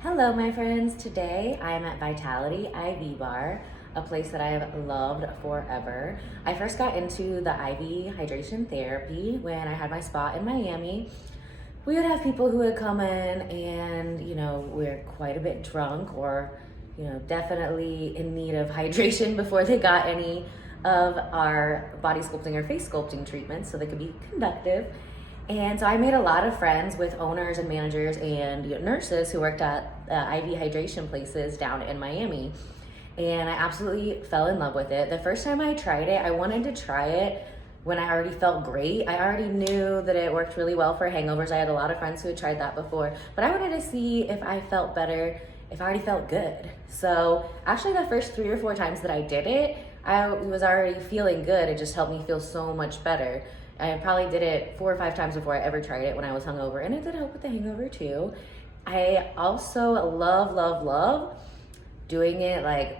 Hello, my friends. Today I am at Vitality IV Bar, a place that I have loved forever. I first got into the IV hydration therapy when I had my spot in Miami. We would have people who would come in and, we're quite a bit drunk or, definitely in need of hydration before they got any of our body sculpting or face sculpting treatments so they could be conductive. And so I made a lot of friends with owners and managers and nurses who worked at IV hydration places down in Miami. And I absolutely fell in love with it. The first time I tried it, I wanted to try it when I already felt great. I already knew that it worked really well for hangovers. I had a lot of friends who had tried that before, but I wanted to see if I felt better, if I already felt good. So actually the first 3 or 4 times that I did it, I was already feeling good. It just helped me feel so much better. I probably did it 4 or 5 times before I ever tried it when I was hungover, and it did help with the hangover too. I also love doing it like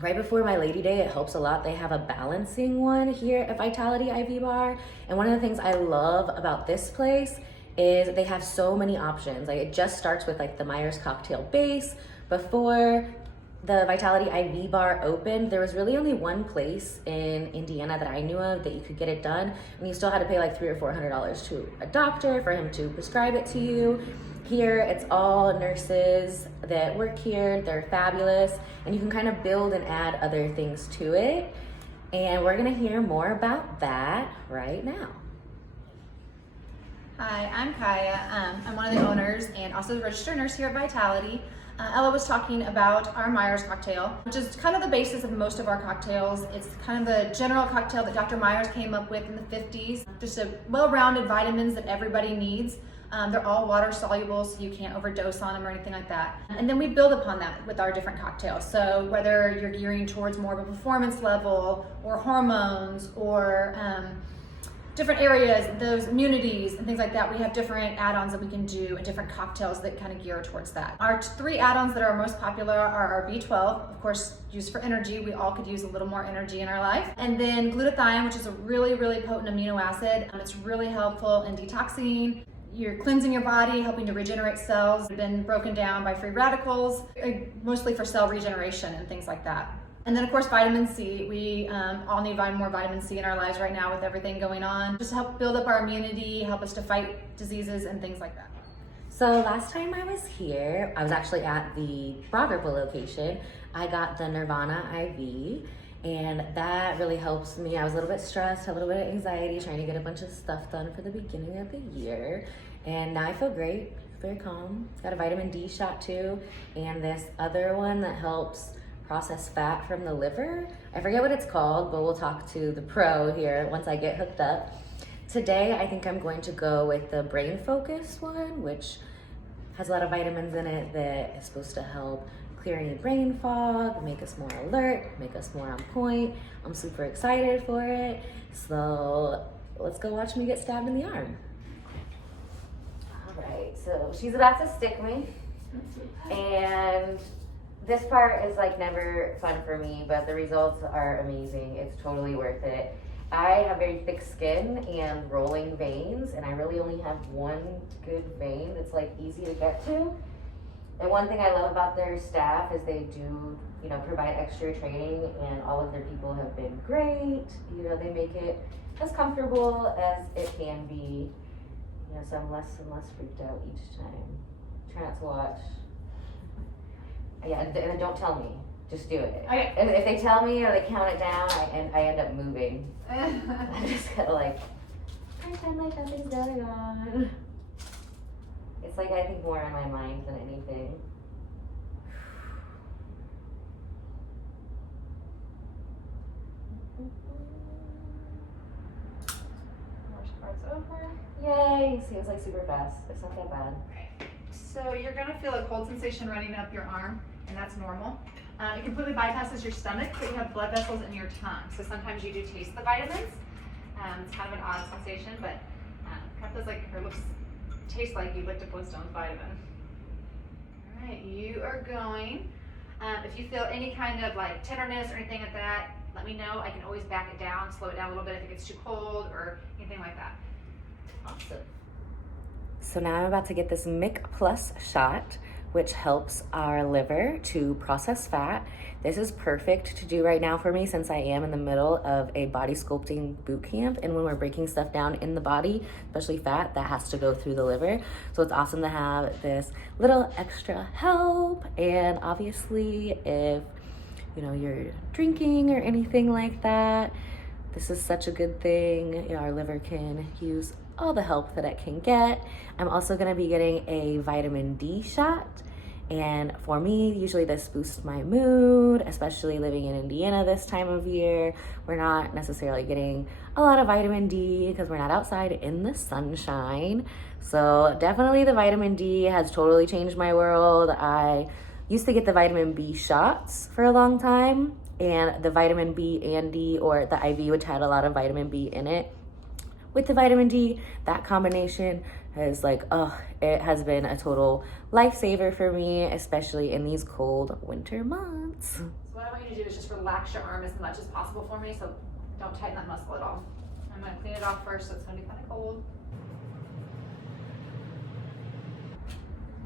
right before my lady day. It helps a lot. They have a balancing one here at Vitality IV Bar, and one of the things I love about this place is they have so many options. Like, it just starts with like the Myers cocktail base. Before the Vitality IV Bar opened, there was really only one place in Indiana that I knew of that you could get it done, and you still had to pay like $300 or $400 to a doctor for him to prescribe it to you. Here, it's all nurses that work here. They're fabulous, and you can kind of build and add other things to it. And we're gonna hear more about that right now. Hi, I'm Kaya. I'm one of the owners and also the registered nurse here at Vitality. Ella was talking about our Myers cocktail, which is kind of the basis of most of our cocktails. It's kind of the general cocktail that Dr. Myers came up with in the 50s. Just a well-rounded vitamins that everybody needs. They're all water soluble, so you can't overdose on them or anything like that. And then we build upon that with our different cocktails. So whether you're gearing towards more of a performance level or hormones or different areas, those immunities and things like that, we have different add-ons that we can do and different cocktails that kind of gear towards that. Our 3 add-ons that are most popular are our B12, of course, used for energy. We all could use a little more energy in our life. And then glutathione, which is a really potent amino acid. It's really helpful in detoxing. You're cleansing your body, helping to regenerate cells that have been broken down by free radicals, mostly for cell regeneration and things like that. And then of course, vitamin C. We all need more vitamin C in our lives right now with everything going on. Just to help build up our immunity, help us to fight diseases and things like that. So last time I was here, I was actually at the Broad Ripple location. I got the Nirvana IV, and that really helps me. I was a little bit stressed, had a little bit of anxiety, trying to get a bunch of stuff done for the beginning of the year. And now I feel great, very calm. Got a vitamin D shot too, and this other one that helps process fat from the liver. I forget what it's called, but we'll talk to the pro here once I get hooked up. Today, I think I'm going to go with the Brain Focus one, which has a lot of vitamins in it that is supposed to help clear any brain fog, make us more alert, make us more on point. I'm super excited for it. So let's go watch me get stabbed in the arm. All right, so she's about to stick me, and this part is like never fun for me, but the results are amazing. It's totally worth it. I have very thick skin and rolling veins, and I really only have one good vein that's like easy to get to. And one thing I love about their staff is they do, provide extra training, and all of their people have been great. They make it as comfortable as it can be. So I'm less and less freaked out each time. Try not to watch. Yeah, and don't tell me. Just do it. Okay. And if they tell me or they count it down, I end up moving. I just gotta like pretend like nothing's going on. It's like I think more on my mind than anything. Worst part's over. Yay! Seems like super fast. It's not that bad. So you're gonna feel a cold sensation running up your arm, and that's normal. It completely bypasses your stomach, but you have blood vessels in your tongue. So sometimes you do taste the vitamins. It's kind of an odd sensation, but kind of feels like, or tastes like you licked a Flintstones vitamin. All right, you are going. If you feel any kind of like tenderness or anything like that, let me know. I can always back it down, slow it down a little bit if it gets too cold or anything like that. Awesome. So now I'm about to get this Mic Plus shot, which helps our liver to process fat. This is perfect to do right now for me since I am in the middle of a body sculpting boot camp. And when we're breaking stuff down in the body, especially fat, that has to go through the liver. So it's awesome to have this little extra help. And obviously, if you're drinking or anything like that, this is such a good thing. Our liver can use all the help that it can get. I'm also gonna be getting a vitamin D shot. And for me, usually this boosts my mood, especially living in Indiana this time of year. We're not necessarily getting a lot of vitamin D because we're not outside in the sunshine. So definitely the vitamin D has totally changed my world. I used to get the vitamin B shots for a long time, and the vitamin B and D, or the IV, which had a lot of vitamin B in it. With the vitamin D, that combination is it has been a total lifesaver for me, especially in these cold winter months. So what I want you to do is just relax your arm as much as possible for me, so don't tighten that muscle at all. I'm gonna clean it off first, so it's gonna be kind of cold.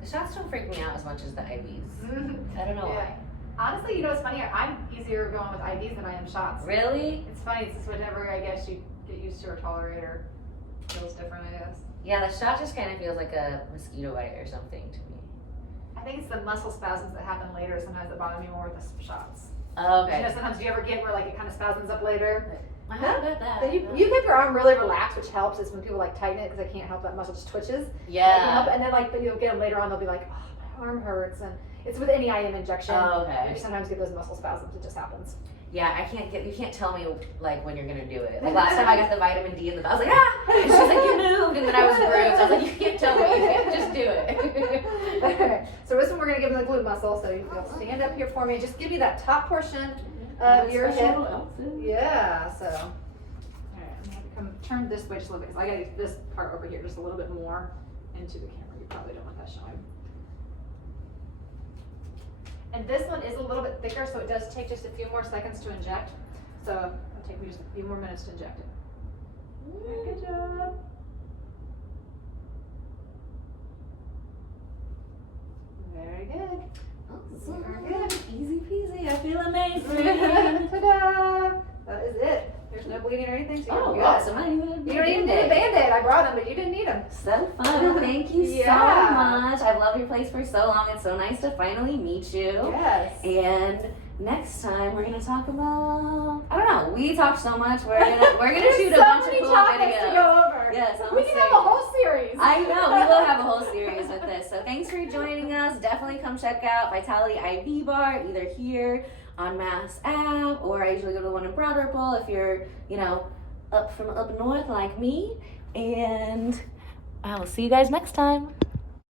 The shots don't freak me out as much as the IVs. I don't know why. Honestly, it's funny, I'm easier going with IVs than I am shots. Really? It's funny, it's just whatever I guess you get used to or tolerate or feels different, I guess. Yeah, the shot just kind of feels like a mosquito bite or something to me. I think it's the muscle spasms that happen later sometimes that bother me more with the shots. Oh, okay. Sometimes you ever get where it kind of spasms up later? I haven't got that. So you keep your arm really relaxed, which helps. Is when people tighten it because they can't help that muscle just twitches. Yeah. And then you'll get them later on. They'll be like, oh, my arm hurts, and it's with any IM injection. Oh, okay. You sometimes get those muscle spasms. It just happens. Yeah, you can't tell me when you're gonna do it. Like last time I got the vitamin D in I was like, ah! And she's like, you moved, and then I was bruised. I was like, you can't tell me, you can't just do it. Okay, so this one we're gonna give them the glute muscle. So you'll stand up here for me. Just give me that top portion of your hip. Yeah, so. Alright, I'm gonna turn this way just a little bit because I gotta get this part over here just a little bit more into the camera. You probably don't want that showing. And this one is a little bit thicker, so it does take just a few more seconds to inject. So it'll take me just a few more minutes to inject it. Good job. Very good. Awesome. Very good. Easy peasy. I feel amazing. Ta-da! That is it. There's no bleeding or anything, so you're good. Awesome. I didn't even You don't even need a Band-Aid. I brought them, but you didn't need them. So fun. Thank you Yeah. so much. I've loved your place for so long. It's so nice to finally meet you. Yes. And next time we're gonna talk about, I don't know, we talk so much. We're gonna shoot a bunch of cool videos. To go over. Yes, we can have a whole series. I know, we will have a whole series with this. So thanks for joining us. Definitely come check out Vitality IV Bar, either here on Mass Ave, or I usually go to the one in Broad Ripple if you're, up north like me. And I will see you guys next time.